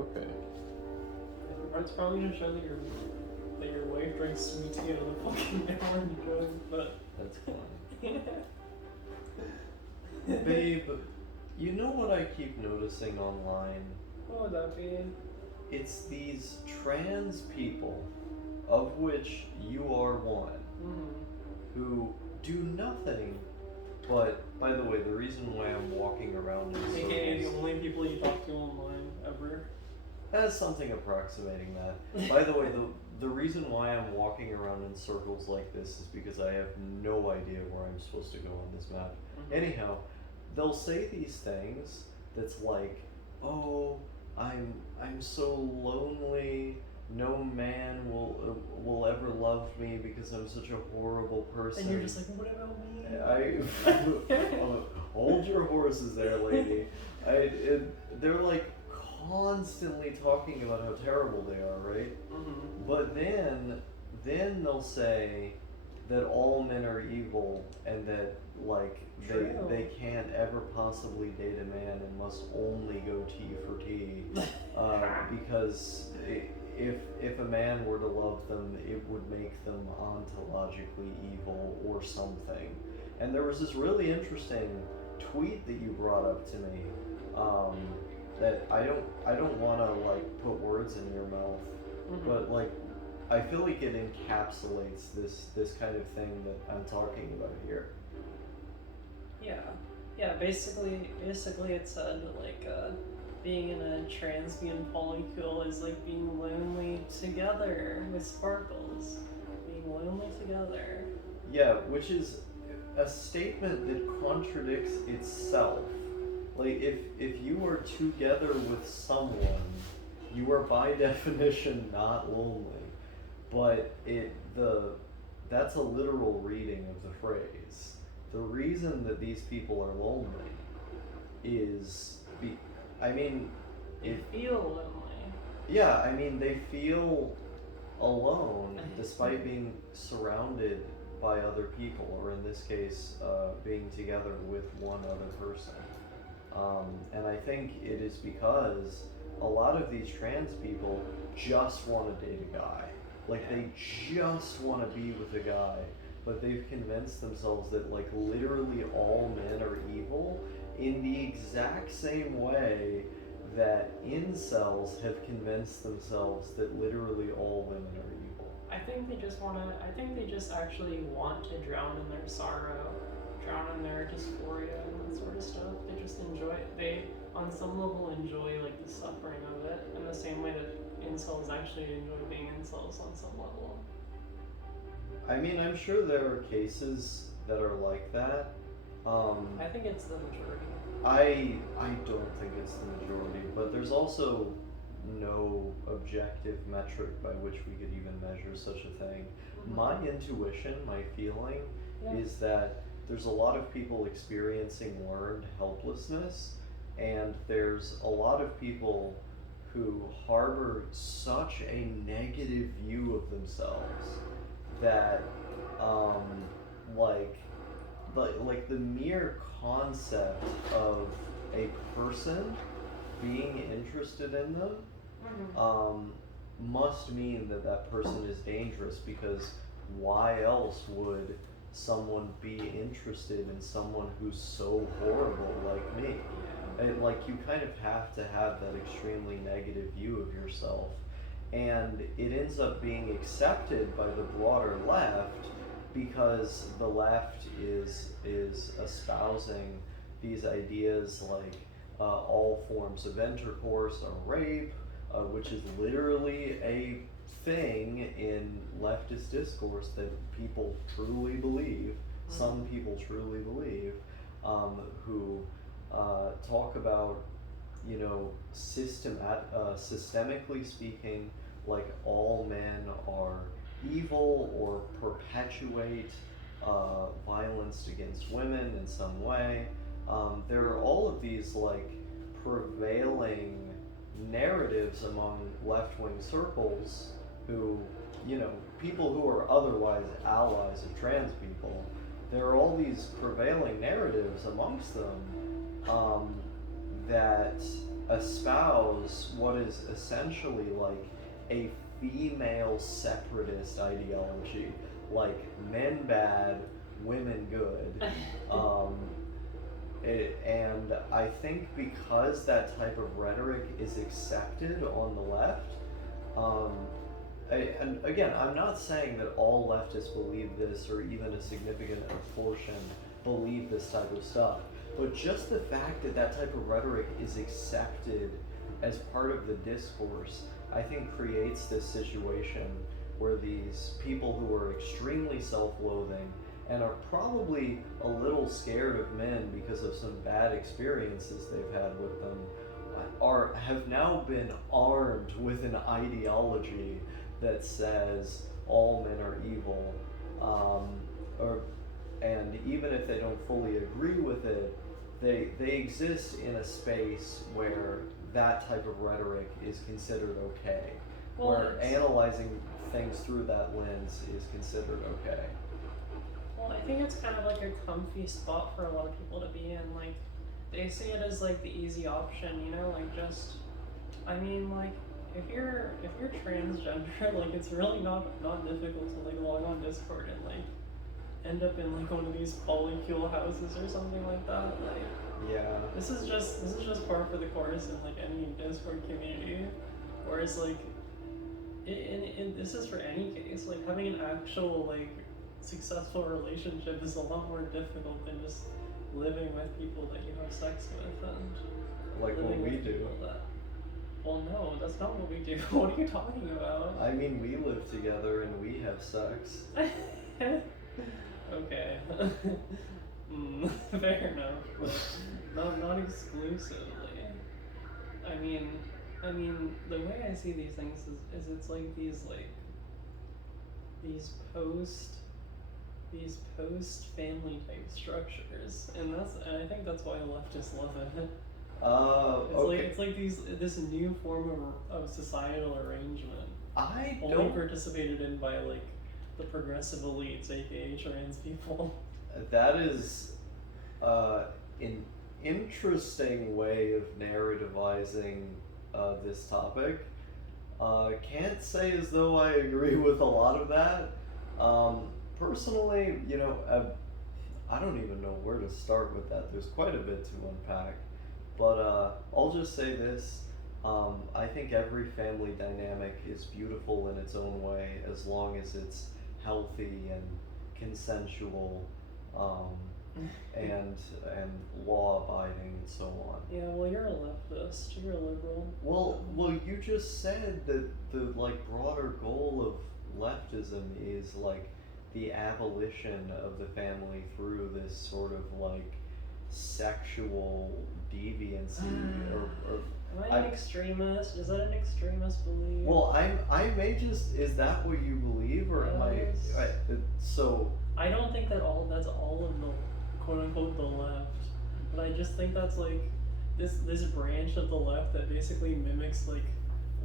Okay. It's probably gonna show that your wife drinks sweet tea out of the fucking orange jug, but That's fine. Babe, you know what I keep noticing online? what would that be? It's these trans people, of which you are one, who do nothing but, by the way, the reason why I'm walking around in AKA the circles, only people you talk to online ever. that's something approximating that. By the way, the reason why I'm walking around in circles like this is because I have no idea where I'm supposed to go on this map. Anyhow, they'll say these things that's like, oh, I'm so lonely. No man will ever love me because I'm such a horrible person. And you're just like, what about me? Hold your horses there, lady. They're like constantly talking about how terrible they are, right? But then they'll say that all men are evil and that like they can't ever possibly date a man and must only go T for T because if a man were to love them, it would make them ontologically evil or something. And there was this really interesting tweet that you brought up to me that I don't want to like put words in your mouth, but like I feel like it encapsulates this kind of thing that I'm talking about here. Yeah. Basically it said like being in a transmutant polycule is like being lonely together with sparkles. Being lonely together. Yeah, which is a statement that contradicts itself. Like if you are together with someone, you are by definition not lonely. But that's a literal reading of the phrase. The reason that these people are lonely is They feel lonely. Yeah, I mean they feel alone despite being surrounded by other people, or in this case, being together with one other person. And I think it is because a lot of these trans people just want to date a guy. Like they just want to be with a guy, but they've convinced themselves that like literally all men are evil in the exact same way that incels have convinced themselves that literally all women are evil. I think they just actually want to drown in their sorrow, drown in their dysphoria and that sort of stuff. They just they on some level enjoy like the suffering of it in the same way that incels actually enjoy being incels on some level. I mean, I'm sure there are cases that are like that. I think it's the majority. I don't think it's the majority, but there's also no objective metric by which we could even measure such a thing. My intuition, my feeling, is that there's a lot of people experiencing learned helplessness, and there's a lot of people who harbor such a negative view of themselves that like the mere concept of a person being interested in them must mean that that person is dangerous, because why else would someone be interested in someone who's so horrible like me? And like you kind of have to have that extremely negative view of yourself, and it ends up being accepted by the broader left because the left is espousing these ideas like all forms of intercourse are rape, which is literally a thing in leftist discourse that people truly believe, some people truly believe, who talk about, you know, systemically speaking, like all men are evil or perpetuate violence against women in some way. There are all of these like prevailing narratives among left-wing circles who, you know, people who are otherwise allies of trans people. There are all these prevailing narratives amongst them that espouse what is essentially like a female separatist ideology, like men bad, women good. Um, and I think because that type of rhetoric is accepted on the left, um, and again, I'm not saying that all leftists believe this or even a significant portion believe this type of stuff, but just the fact that that type of rhetoric is accepted as part of the discourse, I think creates this situation where these people who are extremely self-loathing and are probably a little scared of men because of some bad experiences they've had with them have now been armed with an ideology that says all men are evil, or and even if they don't fully agree with it, they exist in a space where that type of rhetoric is considered okay, Well, where analyzing things through that lens is considered okay. Well, I think it's kind of like a comfy spot for a lot of people to be in. Like, they see it as like the easy option, you know, like just, I mean, like if you're transgender, like it's really not difficult to like log on Discord and like end up in like one of these polycule houses or something like that. Like, Yeah. this is just par for the course in like any Discord community. Whereas like, in this is for any case, like having an actual like successful relationship is a lot more difficult than just living with people that you have sex with and Like what living we with do. people that. Well, no, that's not what we do. What are you talking about? I mean, we live together and we have sex. Okay. Fair enough. But not exclusively. I mean, the way I see these things is it's like these post family type structures, and I think that's why leftists love it. Okay. It's like this new form of societal arrangement, I only don't. participated in by like the progressive elites, aka trans people. That is an interesting way of narrativizing this topic. Can't say as though I agree with a lot of that. Personally, I don't even know where to start with that. There's quite a bit to unpack. But I'll just say this. I think every family dynamic is beautiful in its own way as long as it's healthy and consensual, and law abiding and so on. Yeah, well, you're a leftist. You're a liberal. Well, you just said that the like broader goal of leftism is like the abolition of the family through this sort of like sexual deviancy or Am I an extremist? Is that an extremist belief? well, I may just, is that what you believe, or am Yes. so I don't think that's all of the quote unquote the left, but I just think that's like this branch of the left that basically mimics like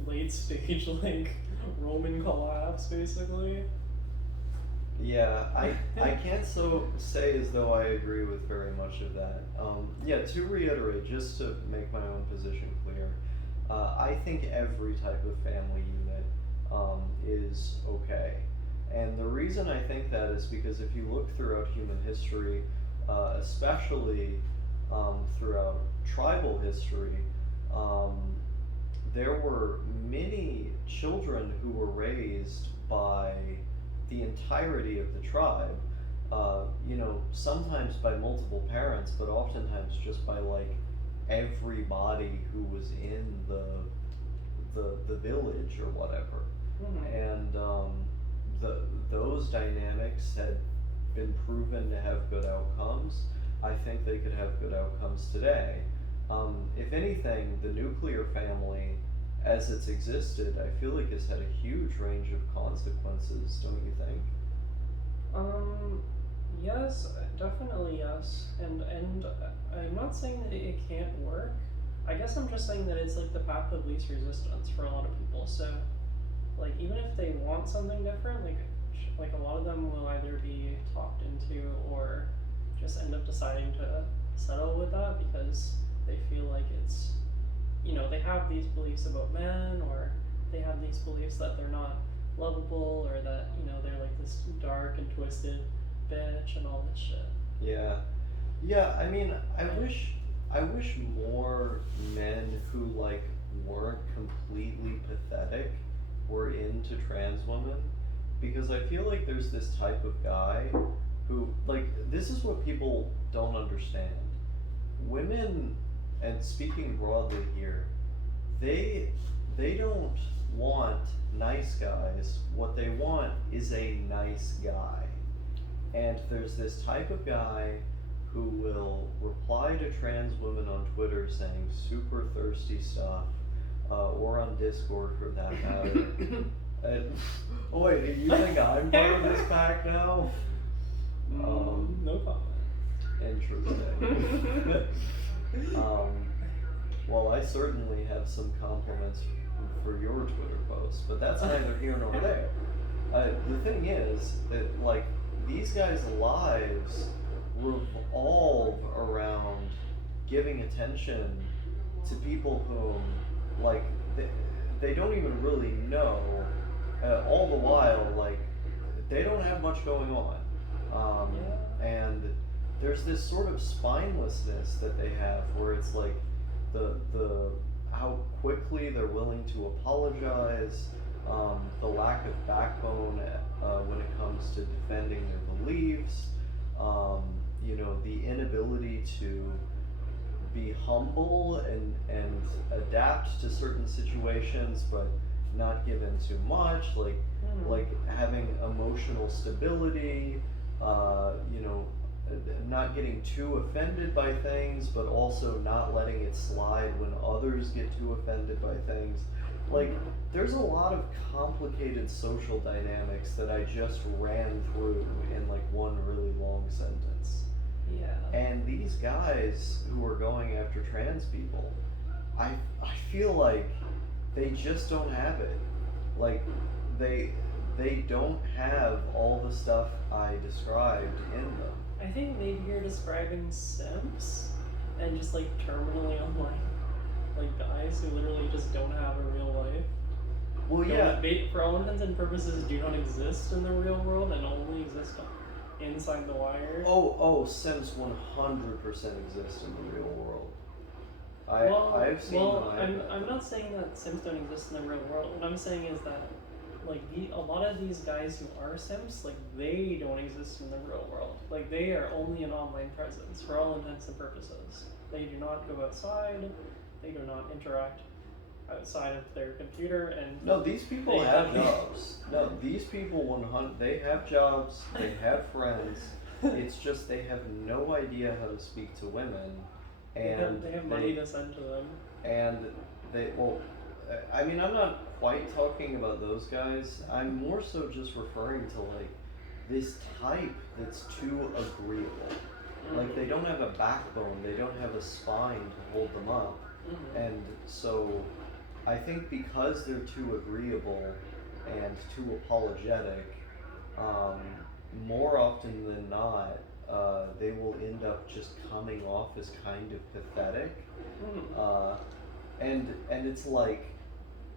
late stage like Roman collapse basically. yeah, I can't say as though I agree with very much of that. Yeah, to reiterate, just to make my own position clear, I think every type of family unit is okay. And the reason I think that is because if you look throughout human history, especially throughout tribal history, there were many children who were raised by the entirety of the tribe, sometimes by multiple parents, but oftentimes just by like everybody who was in the village or whatever. And those dynamics had been proven to have good outcomes. I think they could have good outcomes today. If anything, the nuclear family, as it's existed, I feel like it's had a huge range of consequences, don't you think? Yes, definitely yes. And I'm not saying that it can't work. I guess I'm just saying that it's like the path of least resistance for a lot of people. So, like, even if they want something different, like a lot of them will either be talked into or just end up deciding to settle with that because they feel like it's, they have these beliefs about men, or they have these beliefs that they're not lovable, or that, they're like this dark and twisted bitch and all this shit. Yeah. Yeah, I mean, I wish more men who like weren't completely pathetic were into trans women, because I feel like there's this type of guy who, like, this is what people don't understand. Women, and speaking broadly here, they they don't want nice guys. What they want is a nice guy. And there's this type of guy who will reply to trans women on Twitter saying super thirsty stuff, or on Discord for that matter. And, oh wait, you think I'm part of this pack now? No comment. Interesting. Well, I certainly have some compliments for your Twitter post, but that's neither here nor there. The thing is that, like, these guys' lives revolve around giving attention to people whom, like, they don't even really know, all the while, like, they don't have much going on. And there's this sort of spinelessness that they have where it's like the how quickly they're willing to apologize, the lack of backbone when it comes to defending their beliefs, the inability to be humble and adapt to certain situations, but not give in too much, like having emotional stability, not getting too offended by things, but also not letting it slide when others get too offended by things. Like, there's a lot of complicated social dynamics that I just ran through in like one really long sentence. Yeah. And these guys who are going after trans people, I feel like they just don't have it. Like, they don't have all the stuff I described in them. I think maybe you're describing simps and just like terminally online, like guys who literally just don't have a real life. Well, yeah. For all intents and purposes, do not exist in the real world and only exist inside the wire. Sims 100% exist in the real world. I've seen them. I'm not saying that Sims don't exist in the real world. What I'm saying is that, like, a lot of these guys who are Sims, like, they don't exist in the real world. Like, they are only an online presence for all intents and purposes. They do not go outside. They do not interact outside of their computer. And no, these people have jobs. No, these people they have jobs. They have friends. It's just they have no idea how to speak to women. And they have money to send to them. And I mean, I'm not quite talking about those guys. I'm more so just referring to, like, this type that's too agreeable. Like, they don't have a backbone, they don't have a spine to hold them up. And so I think because they're too agreeable and too apologetic, more often than not, they will end up just coming off as kind of pathetic. And it's like,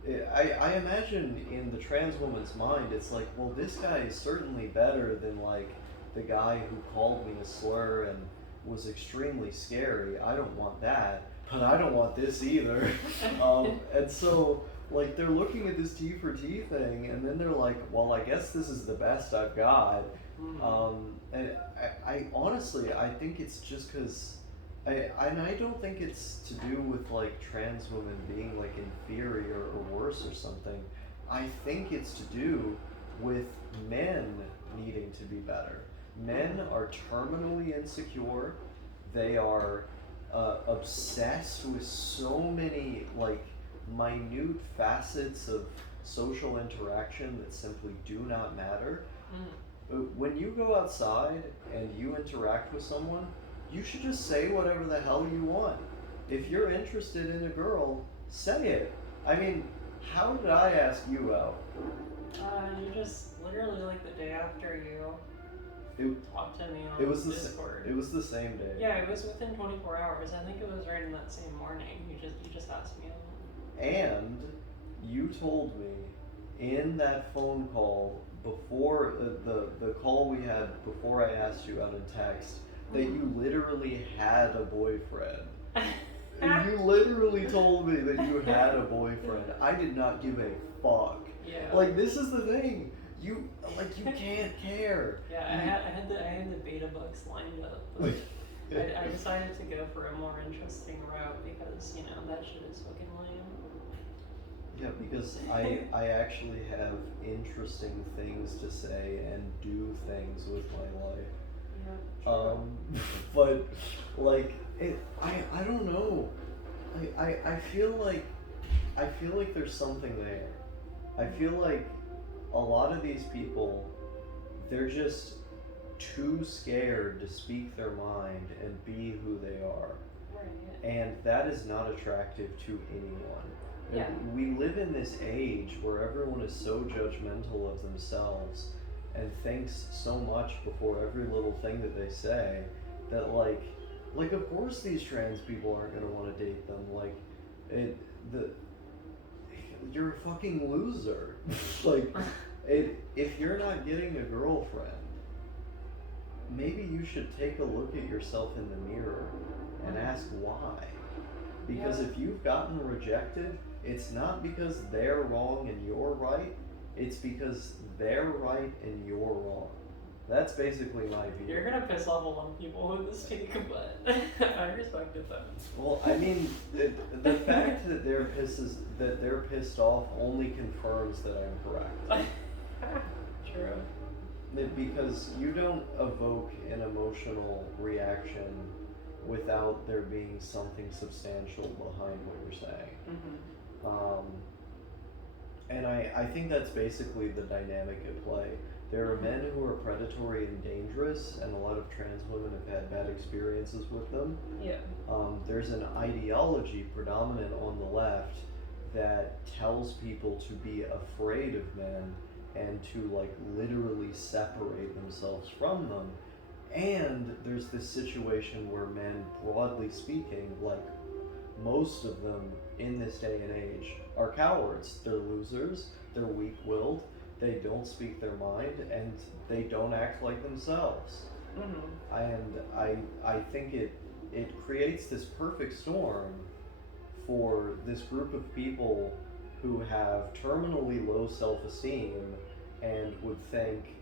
I imagine in the trans woman's mind, it's like, well, this guy is certainly better than, like, the guy who called me a slur and was extremely scary. I don't want that, but I don't want this either. And so, like, they're looking at this T for T thing, and then they're like, well, I guess this is the best I've got. And I honestly, I think it's just because, I don't think it's to do with, like, trans women being, like, inferior or worse or something. I think it's to do with men needing to be better. Men are terminally insecure. They are obsessed with so many, like, minute facets of social interaction that simply do not matter. When you go outside and you interact with someone, you should just say whatever the hell you want. If you're interested in a girl, say it. I mean, how did I ask you out? You just literally, like, the day after you talk to me on it was Discord. It was the same day. Yeah, it was within 24 hours. I think it was right in that same morning. You just asked me. And you told me in that phone call before the call we had before I asked you out in text that you literally had a boyfriend. You literally told me that you had a boyfriend. I did not give a fuck. Yeah. Like, this is the thing. You can't care. Yeah, I had the beta bucks lined up. I decided to go for a more interesting route because, you know, that shit is fucking lame. Yeah, because I actually have interesting things to say and do things with my life. Yeah. But like I don't know. I feel like there's something there. I feel like a lot of these people, they're just too scared to speak their mind and be who they are. Right. And that is not attractive to anyone. Yeah. We live in this age where everyone is so judgmental of themselves and thinks so much before every little thing that they say that like of course these trans people aren't gonna want to date them. Like you're a fucking loser. Like if you're not getting a girlfriend, maybe you should take a look at yourself in the mirror and ask why. Because if you've gotten rejected, it's not because they're wrong and you're right, it's because they're right and you're wrong. That's basically my view. You're gonna piss off a lot of people with this take, but I respect it though. Well, I mean, the fact that they're pissed off only confirms that I'm correct. True. Because you don't evoke an emotional reaction without there being something substantial behind what you're saying. And I think that's basically the dynamic at play. There are men who are predatory and dangerous, and a lot of trans women have had bad experiences with them. Yeah. There's an ideology predominant on the left that tells people to be afraid of men and to like literally separate themselves from them. And there's this situation where men, broadly speaking, like most of them in this day and age, are cowards. They're losers, they're weak-willed, they don't speak their mind, and they don't act like themselves. And I think it creates this perfect storm for this group of people who have terminally low self-esteem and would think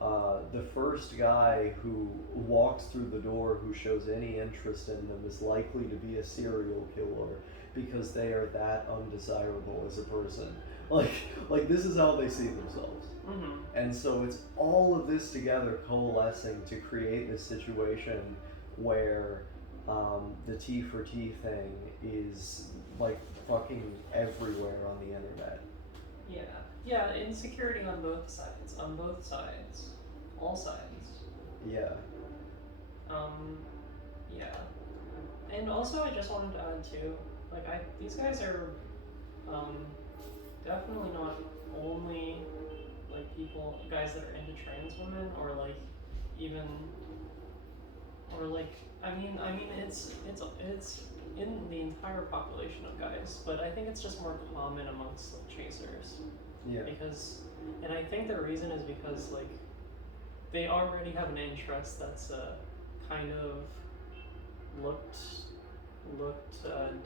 the first guy who walks through the door who shows any interest in them is likely to be a serial killer because they are that undesirable as a person. Like this is how they see themselves. And so it's all of this together coalescing to create this situation where the T for T thing is like fucking everywhere on the internet. Yeah, insecurity on both sides. All sides. Yeah. Yeah. And also I just wanted to add too, like these guys are definitely not only like guys that are into trans women or like even or like I mean it's in the entire population of guys, but I think it's just more common amongst like chasers. Yeah. And I think the reason is because like they already have an interest that's kind of looked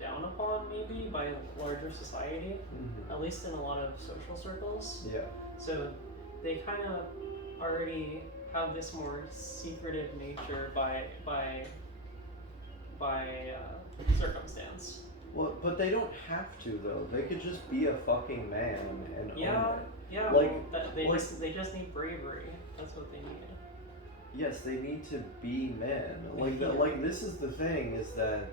down upon maybe by larger society, at least in a lot of social circles. Yeah. So they kind of already have this more secretive nature by circumstance. Well, but they don't have to though. They could just be a fucking man and own it. Yeah. Like, they just need bravery. That's what they need. Yes, they need to be men. Like this is the thing, is that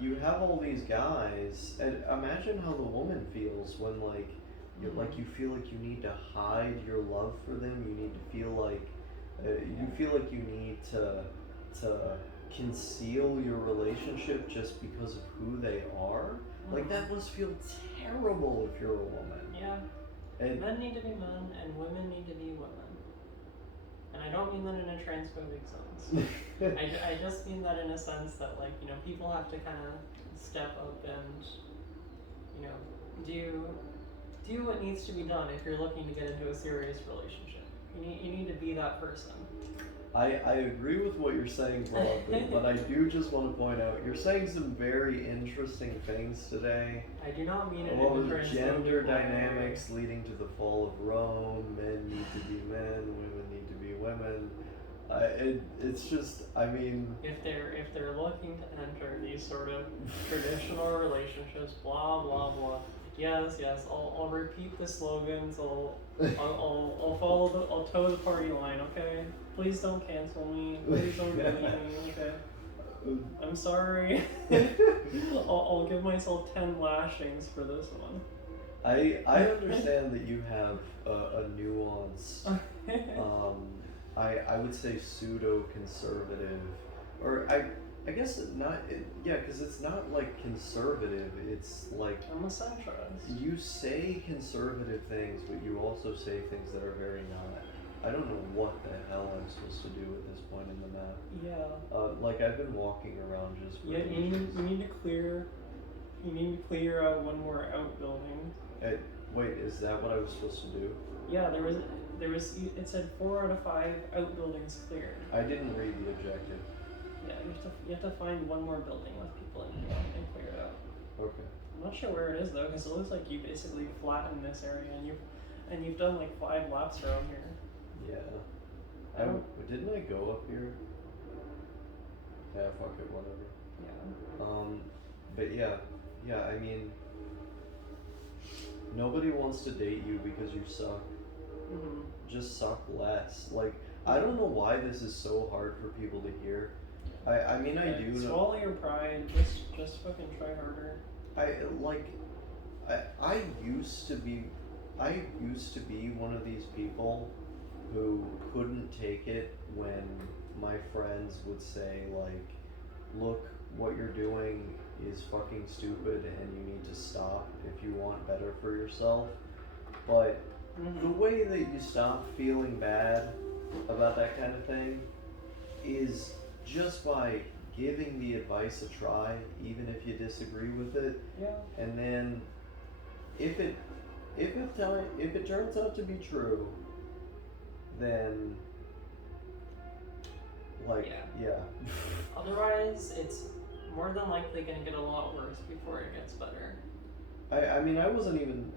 you have all these guys, and imagine how the woman feels when you feel like you need to hide your love for them. You need to feel like you feel like you need to conceal your relationship just because of who they are. Like that must feel terrible if you're a woman. Yeah. And men need to be men, and women need to be women. And I don't mean that in a transphobic sense. I just mean that in a sense that, like, you know, people have to kind of step up and, you know, do what needs to be done if you're looking to get into a serious relationship. You need to be that person. I agree with what you're saying broadly, but I do just want to point out you're saying some very interesting things today. I do not mean it What in was gender dynamics leading to the fall of Rome? Men need to be men, women need to be women. It's just, I mean, if they're looking to enter these sort of traditional relationships, blah blah blah. Yes, I'll repeat the slogans. I'll follow I'll toe the party line. Okay, please don't cancel me. Please don't delete me. Okay, I'm sorry. I'll give myself 10 lashings for this one. I understand that you have a nuance. I would say pseudo-conservative, or I guess not. Yeah, because it's not like conservative. It's like I'm a centrist. You say conservative things, but you also say things that are very not. I don't know what the hell I'm supposed to do at this point in the map. Yeah. Like I've been walking around just. Yeah, you need to clear. You need to clear one more outbuilding. Wait, is that what I was supposed to do? Yeah, there was. It said 4 out of 5 outbuildings cleared. I didn't read the objective. Yeah, you have to find one more building with people in it and clear it out. Okay. I'm not sure where it is though, because it looks like you basically flattened this area, and you've done like 5 laps around here. Yeah. Didn't I go up here? Yeah, fuck it, whatever. Yeah. But yeah, I mean, nobody wants to date you because you suck. Mm-hmm. Just suck less. Like, I don't know why this is so hard for people to hear. I mean, I do know. Swallow your pride. Just fucking try harder. I used to be one of these people who couldn't take it when my friends would say like, look, what you're doing is fucking stupid and you need to stop if you want better for yourself. But the way that you stop feeling bad about that kind of thing is just by giving the advice a try, even if you disagree with it. Yeah. And then if it turns out to be true, then yeah. Otherwise, it's more than likely going to get a lot worse before it gets better. I mean, I wasn't even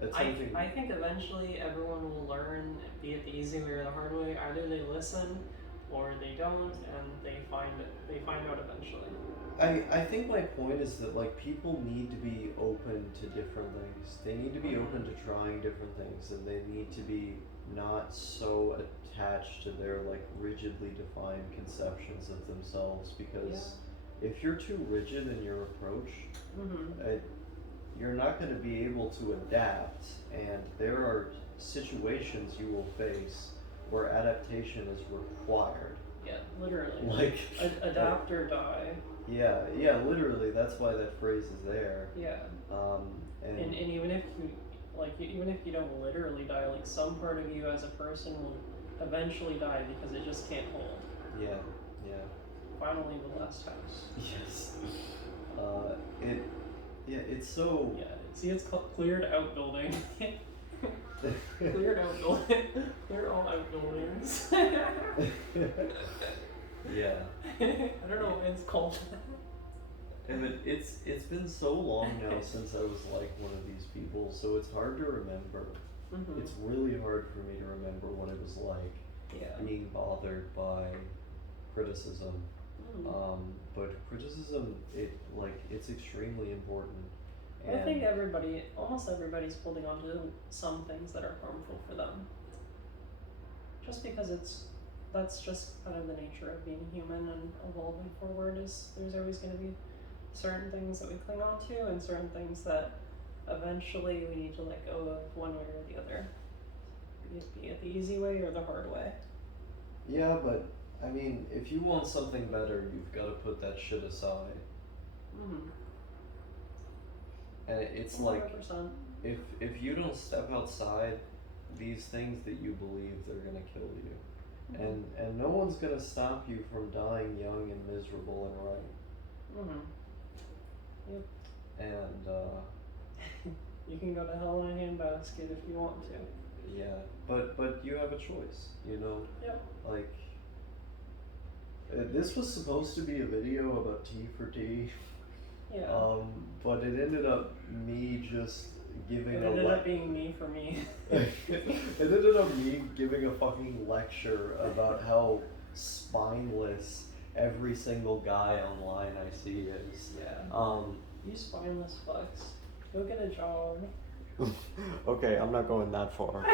attempting. I think eventually everyone will learn, be it the easy way or the hard way. Either they listen, or they don't, and they find out eventually. I think my point is that like people need to be open to different things. They need to be open to trying different things, and they need to be not so attached to their like rigidly defined conceptions of themselves. Because if you're too rigid in your approach, you're not going to be able to adapt, and there are situations you will face where adaptation is required. Yeah, literally. Like adapt or die. Yeah, literally. That's why that phrase is there. Yeah. And even if you don't literally die, like some part of you as a person will eventually die because it just can't hold. Yeah. Finally, the last house. Yes. It's so. Yeah. See, it's called cleared outbuilding. Cleared outbuilding. Clear all outbuildings. Yeah. I don't know what it's called. And it's been so long now since I was like one of these people, so it's hard to remember. It's really hard for me to remember what it was like being bothered by criticism. But criticism, it's extremely important. I think almost everybody's holding on to some things that are harmful for them. Just because that's just kind of the nature of being human and evolving forward. Is there's always going to be certain things that we cling on to and certain things that eventually we need to let go of one way or the other. Be it the easy way or the hard way. Yeah, but I mean, if you want something better, you've got to put that shit aside. And it's 100%. Like, if you don't step outside these things that you believe, they're gonna kill you. and no one's gonna stop you from dying young and miserable and right. Yep. And you can go to hell in a handbasket if you want to. yeah, but you have a choice, you know. Yep. Like, this was supposed to be a video about T for T. Yeah. But it ended up me just giving It ended up being me for me. It ended up me giving a fucking lecture about how spineless every single guy online I see is. Yeah. You spineless fucks. Go get a job. Okay, I'm not going that far.